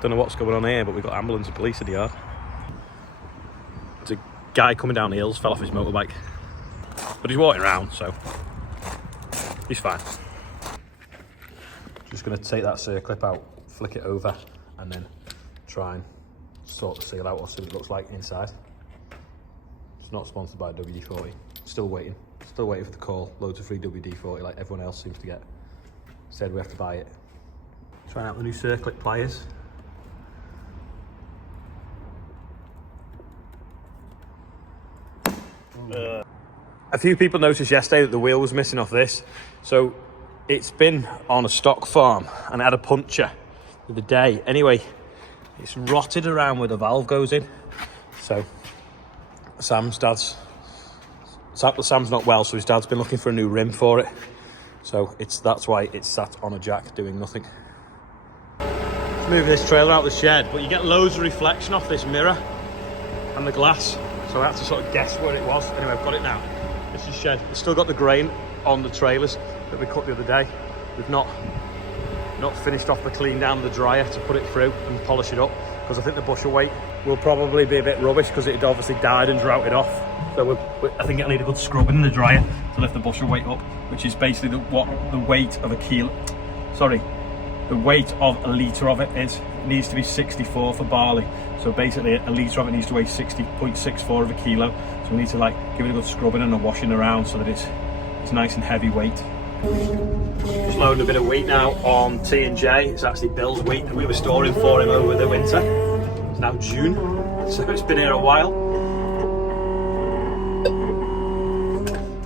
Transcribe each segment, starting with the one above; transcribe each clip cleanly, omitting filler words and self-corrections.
Don't know what's going on here, but we've got ambulance and police in the yard. There's a guy coming down the hills, fell off his motorbike. But he's walking around, so he's fine. Just going to take that circlip out, flick it over, and then try and sort the seal out or see what it looks like inside. It's not sponsored by WD-40. Still waiting for the call. Loads of free WD-40 like everyone else seems to get. Said we have to buy it. Trying out the new circlip pliers. A few people noticed yesterday that the wheel was missing off this. So it's been on a stock farm and it had a puncture the other day. Anyway, it's rotted around where the valve goes in. So Sam's not well, so his dad's been looking for a new rim for it. So that's why it's sat on a jack doing nothing. Let's move this trailer out of the shed, but you get loads of reflection off this mirror and the glass. So I had to sort of guess where it was. Anyway, I've got it now. This is shed. It's still got the grain on the trailers that we cut the other day. We've not finished off the clean down the dryer to put it through and polish it up, because I think the bushel weight will probably be a bit rubbish because it had obviously died and droughted off. So I think it'll need a good scrubbing in the dryer to lift the bushel weight up, which is basically the weight of the weight of a litre of it is. It needs to be 64 for barley. So basically a litre of it needs to weigh 60.64 of a kilo. So we need to give it a good scrubbing and a washing around so that it's nice and heavy weight. Just loading a bit of wheat now on T&J. It's actually Bill's wheat that we were storing for him over the winter. It's now June, so it's been here a while.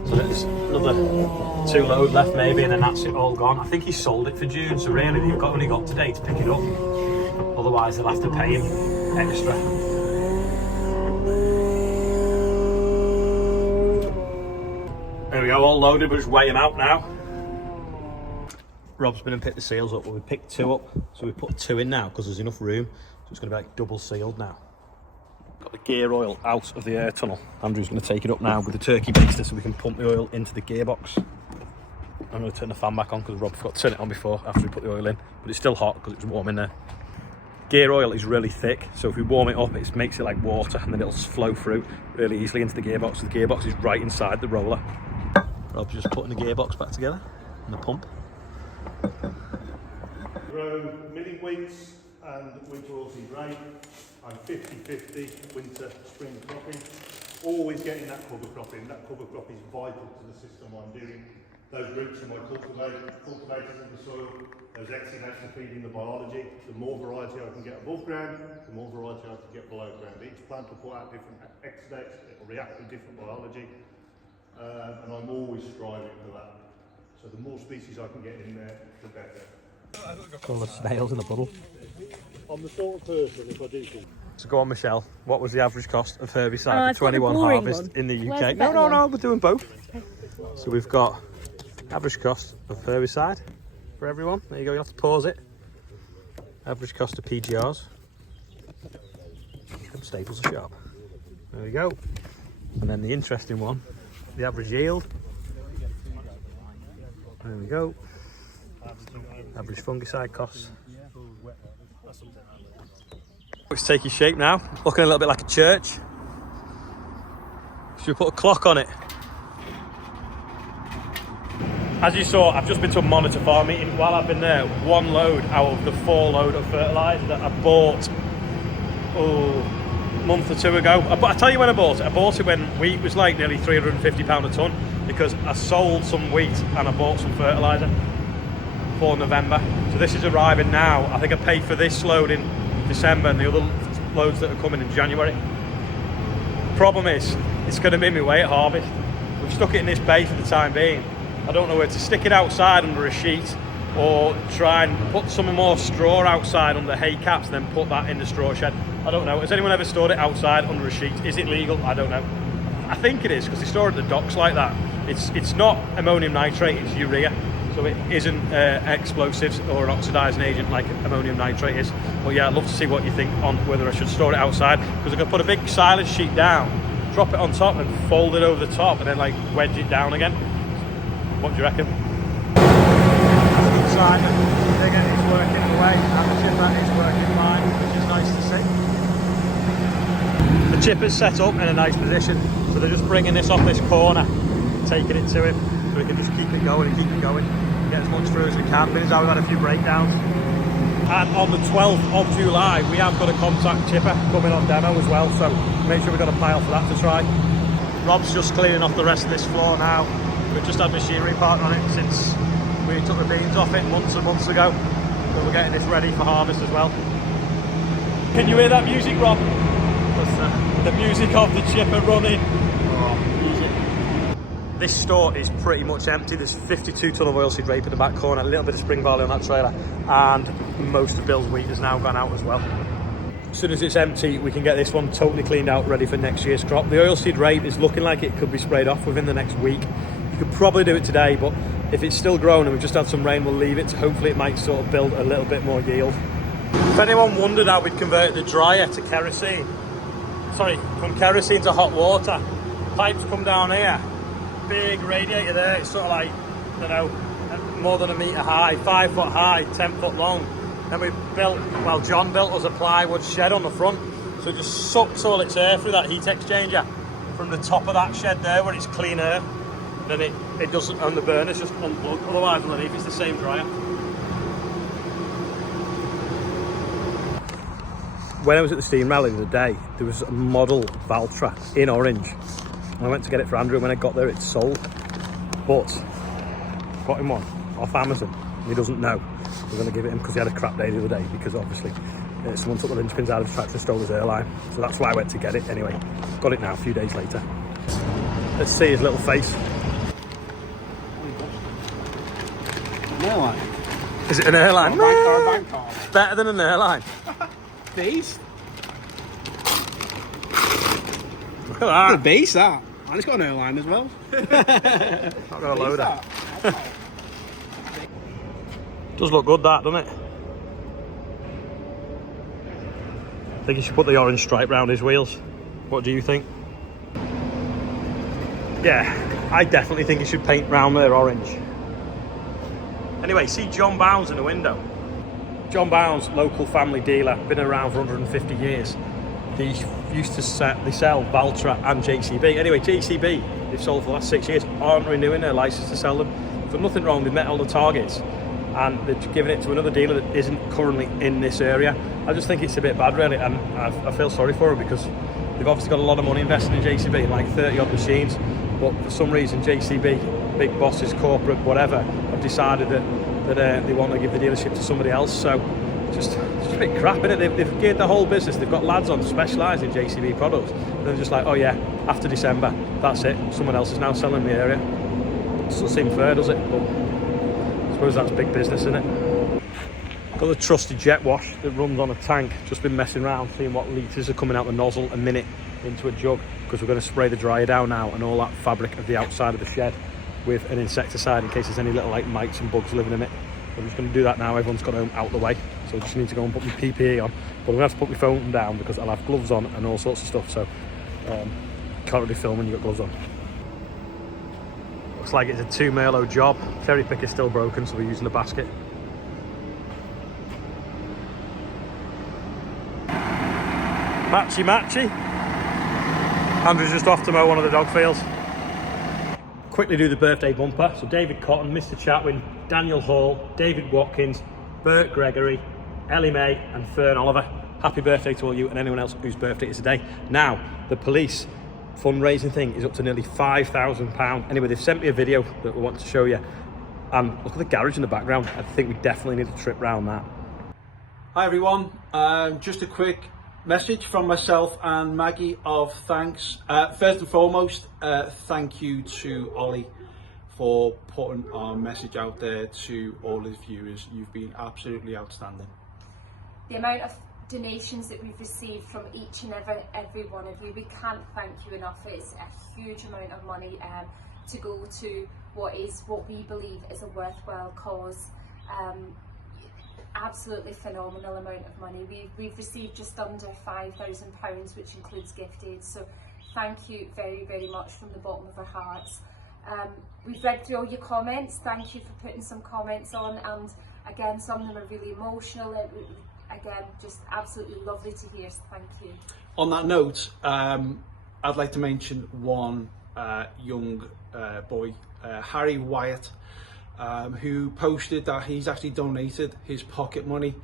So there's another 2 loads left maybe, and then that's it all gone. I think he sold it for June, so really they've only got today to pick it up. Otherwise they'll have to pay him extra. There we go, all loaded, we'll just weigh them out now. Rob's been and picked the seals up, but we picked 2 up, so we put 2 in now because there's enough room, so it's going to be double sealed now. Got the gear oil out of the air tunnel. Andrew's going to take it up now with the turkey baster so we can pump the oil into the gearbox. I'm going to turn the fan back on because Rob forgot to turn it on before after we put the oil in, but it's still hot because it was warm in there. Gear oil is really thick, so if we warm it up, it makes it like water, and then it'll flow through really easily into the gearbox. So the gearbox is right inside the roller. Rob's just putting the gearbox back together and the pump. Grow milling wheats and winter oilseed rape. I'm 50-50 winter spring cropping. Always getting that cover crop in. That cover crop is vital to the system I'm doing. Those roots are my cultivators in the soil. Those exudates are feeding the biology. The more variety I can get above ground, the more variety I can get below ground. Each plant will put out different exudates. It will react with different biology. And I'm always striving for that. So the more species I can get in there, the better. All the snails in the puddle. I'm the sort of person, if I do things. So go on, Michelle, what was the average cost of herbicide for 21 harvest in the UK? No, we're doing both. So we've got average cost of herbicide for everyone. There you go, you have to pause it. Average cost of PGRs. Staples are sharp. There we go. And then the interesting one, the average yield. There we go. Average fungicide costs. It's taking shape now, looking a little bit like a church. Should we put a clock on it? As you saw, I've just been to a monitor farm meeting. While I've been there, 1 load out of the 4 load of fertilizer that I bought a month or 2 ago. I tell you when I bought it. I bought it when wheat was like nearly £350 a tonne, because I sold some wheat and I bought some fertilizer for November. So this is arriving now. I think I paid for this load in December and the other loads that are coming in January. Problem is, it's going to be my way at harvest. We've stuck it in this bay for the time being. I don't know where to stick it outside under a sheet, or try and put some more straw outside under hay caps and then put that in the straw shed. I don't know. Has anyone ever stored it outside under a sheet? Is it legal? I don't know. I think it is, because they store it at the docks like that. It's not ammonium nitrate, it's urea. So it isn't explosives or an oxidizing agent like ammonium nitrate is. But yeah, I'd love to see what you think on whether I should store it outside, because I could put a big silage sheet down, drop it on top and fold it over the top and then wedge it down again. What do you reckon? Inside, working away and the chipper is working fine, which is nice to see. The chipper's set up in a nice position, so they're just bringing this off this corner, taking it to him, so we can just keep it going and keep it going, get as much through as we can. Means we've had a few breakdowns. And on the 12th of July, we have got a contact chipper coming on demo as well, so make sure we've got a pile for that to try. Rob's just cleaning off the rest of this floor now. We've just had machinery parked on it since we took the beams off it months and months ago. So we're getting this ready for harvest as well. Can you hear that music, Rob? The music of the chipper running. Oh, music. This store is pretty much empty. There's 52 tonne of oilseed rape in the back corner, a little bit of spring barley on that trailer, and most of Bill's wheat has now gone out as well. As soon as it's empty, we can get this one totally cleaned out, ready for next year's crop. The oilseed rape is looking like it could be sprayed off within the next week. You could probably do it today, but if it's still growing and we've just had some rain, we'll leave it. So hopefully it might sort of build a little bit more yield. If anyone wondered how we'd converted the dryer to kerosene, from kerosene to hot water, pipes come down here, big radiator there, it's sort of like, I don't know, more than a metre high, 5 foot high, 10 foot long. Then we built, well, John built us a plywood shed on the front, so it just sucks all its air through that heat exchanger from the top of that shed there where it's clean air. Then it doesn't, and the burner's just unplugged, otherwise underneath it's the same dryer. When I was at the steam rally the other day, there was a model Valtra in orange. And I went to get it for Andrew, and when I got there it's sold. But got him one off Amazon. He doesn't know. We're going to give it him because he had a crap day the other day, because obviously someone took the linchpins out of his tractor and stole his airline. So that's why I went to get it. Anyway, got it now a few days later. Let's see his little face. An airline. Is it an airline? Or a bank card. Better than an airline. Base? Look at that. Good base, that. And it's got an airline as well. Not going to load that. Does look good, that, doesn't it? I think you should put the orange stripe round his wheels. What do you think? Yeah, I definitely think you should paint round there orange. Anyway, see John Bounds in the window. John Bounds, local family dealer, been around for 150 years. They used to sell Valtra and JCB. Anyway, JCB, they've sold for the last 6 years, aren't renewing their license to sell them. So nothing wrong, they've met all the targets. And they're giving it to another dealer that isn't currently in this area. I just think it's a bit bad, really, and I feel sorry for them because they've obviously got a lot of money invested in JCB, like 30 odd machines, but for some reason JCB, big bosses, corporate, whatever, have decided that they want to give the dealership to somebody else. So just a bit crap, innit? They've geared the whole business. They've got lads on specialised in JCB products, and they're just like, oh yeah, after December, that's it, someone else is now selling the area. It doesn't seem fair, does it? But I suppose that's big business, isn't it? Got the trusty jet wash that runs on a tank. Just been messing around, seeing what litres are coming out the nozzle a minute into a jug, because we're going to spray the dryer down now and all that fabric of the outside of the shed with an insecticide in case there's any little like mites and bugs living in it. I'm just going to do that now. Everyone's got home out the way, so I just need to go and put my PPE on. But I'm going to have to put my phone down because I'll have gloves on and all sorts of stuff, so can't really film when you've got gloves on. Looks like it's a 2 Merlot job. Cherry pick is still broken, so we're using a basket. Matchy. Andrew's just off to mow one of the dog fields. Quickly do the birthday bumper. So David Cotton, Mr. Chatwin, Daniel Hall, David Watkins, Bert Gregory, Ellie May and Fern Oliver. Happy birthday to all you and anyone else whose birthday is today. Now, the police fundraising thing is up to nearly £5,000. Anyway, they've sent me a video that we want to show you. And look at the garage in the background. I think we definitely need a trip round that. Hi everyone, just a quick message from myself and Maggie of thanks. First and foremost, thank you to Ollie for putting our message out there to all his viewers. You've been absolutely outstanding. The amount of donations that we've received from each and every one of you, we can't thank you enough. It's a huge amount of money to go to what we believe is a worthwhile cause. Absolutely phenomenal amount of money. We've received just under £5,000, which includes gift aid. So thank you very, very much from the bottom of our hearts. We've read through all your comments. Thank you for putting some comments on, and again, some of them are really emotional. Again, just absolutely lovely to hear, so thank you. On that note, I'd like to mention one young boy, Harry Wyatt, who posted that he's actually donated his pocket money.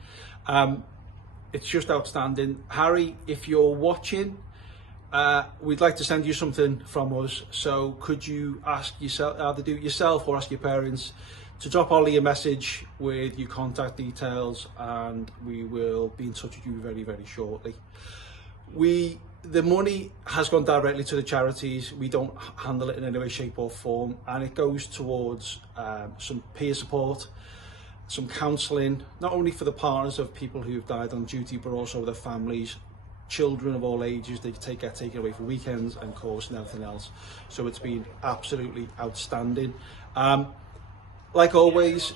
It's just outstanding. Harry, if you're watching, we'd like to send you something from us. So could you ask yourself, either do it yourself or ask your parents to drop Ollie a message with your contact details, and we will be in touch with you very, very shortly. The money has gone directly to the charities. We don't handle it in any way, shape or form, and it goes towards some peer support, some counselling, not only for the partners of people who have died on duty, but also their families, children of all ages. They get taken away for weekends and course and everything else. So it's been absolutely outstanding. Like always,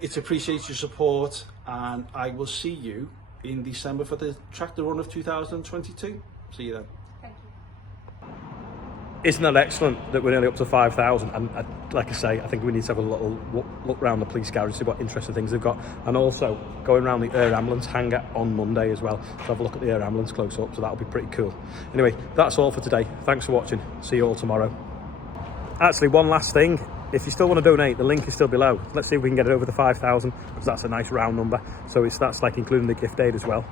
it's appreciated your support, and I will see you in December for the tractor run of 2022. See you then. Thank you. Isn't that excellent that we're nearly up to 5,000? And like I say, I think we need to have a little look around the police garage, see what interesting things they've got, and also going around the air ambulance hangar on Monday as well to have a look at the air ambulance close up, so that'll be pretty cool. Anyway, that's all for today. Thanks for watching. See you all tomorrow. Actually, one last thing. If you still want to donate, the link is still below. Let's see if we can get it over the 5,000, because that's a nice round number. So that's like including the gift aid as well.